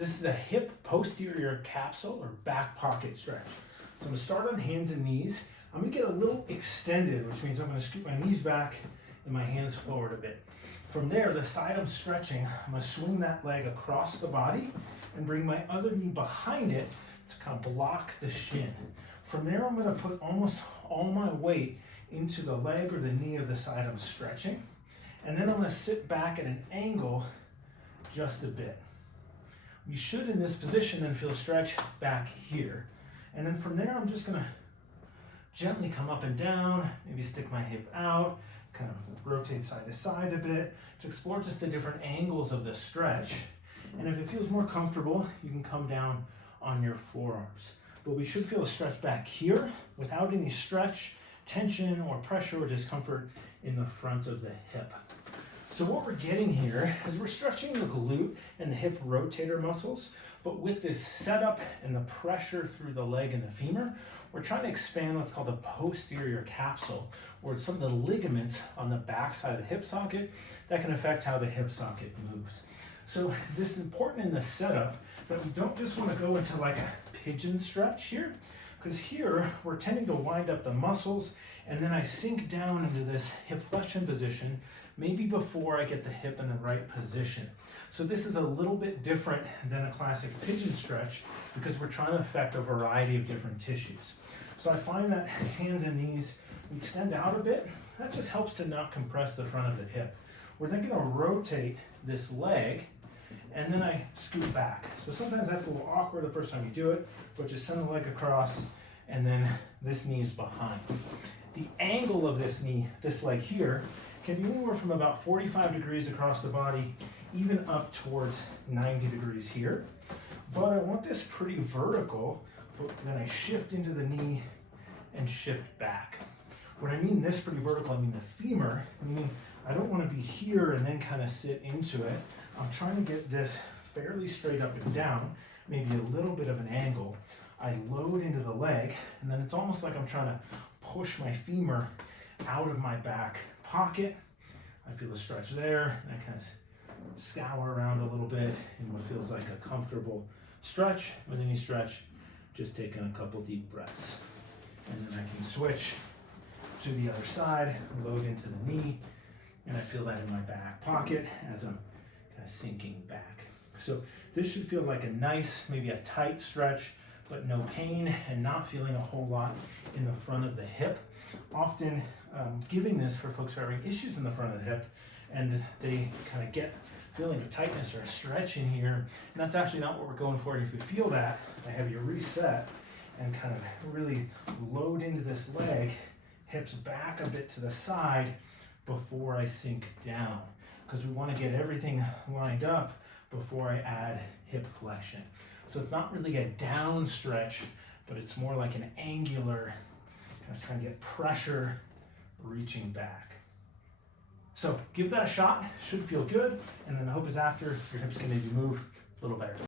this is a hip posterior capsule or back pocket stretch. So I'm gonna start on hands and knees. I'm gonna get a little extended, which means I'm gonna scoot my knees back and my hands forward a bit. From there, the side I'm stretching, I'm gonna swing that leg across the body and bring my other knee behind it to kind of block the shin. From there, I'm gonna put almost all my weight into the leg or the knee of the side I'm stretching. And then I'm gonna sit back at an angle just a bit. We should, in this position, then feel a stretch back here. And then from there, I'm just gonna gently come up and down, maybe stick my hip out, kind of rotate side to side a bit to explore just the different angles of the stretch. And if it feels more comfortable, you can come down on your forearms. But we should feel a stretch back here without any stretch, tension, or pressure or discomfort in the front of the hip. So what we're getting here is we're stretching the glute and the hip rotator muscles, but with this setup and the pressure through the leg and the femur, we're trying to expand what's called the posterior capsule, or some of the ligaments on the back side of the hip socket that can affect how the hip socket moves. So this is important in the setup that we don't just want to go into like a pigeon stretch here, because here we're tending to wind up the muscles and then I sink down into this hip flexion position maybe before I get the hip in the right position. So this is a little bit different than a classic pigeon stretch because we're trying to affect a variety of different tissues. So I find that hands and knees, we extend out a bit. That just helps to not compress the front of the hip. We're then going to rotate this leg and then I scoot back. So sometimes that's a little awkward the first time you do it, but just send the leg across and then this knee is behind. The angle of this knee, this leg here, can be anywhere from about 45 degrees across the body, even up towards 90 degrees here. But I want this pretty vertical, but then I shift into the knee and shift back. When I mean this pretty vertical, I mean the femur, meaning I don't want to be here and then kind of sit into it. I'm trying to get this fairly straight up and down, maybe a little bit of an angle. I load into the leg, and then it's almost like I'm trying to push my femur out of my back pocket. I feel a stretch there, and I kind of scour around a little bit in what feels like a comfortable stretch. With any stretch, just taking a couple deep breaths. And then I can switch to the other side, load into the knee, and I feel that in my back pocket as I'm kind of sinking back. So this should feel like a nice, maybe a tight stretch, but no pain and not feeling a whole lot in the front of the hip. Often giving this for folks who are having issues in the front of the hip and they kind of get feeling of tightness or a stretch in here, and that's actually not what we're going for. If you feel that, I have you reset and kind of really load into this leg, hips back a bit to the side before I sink down, because we want to get everything lined up before I add hip flexion. So it's not really a down stretch, but it's more like an angular, kind of trying to get pressure reaching back. So give that a shot, should feel good, and then the hope is after your hips can maybe move a little better.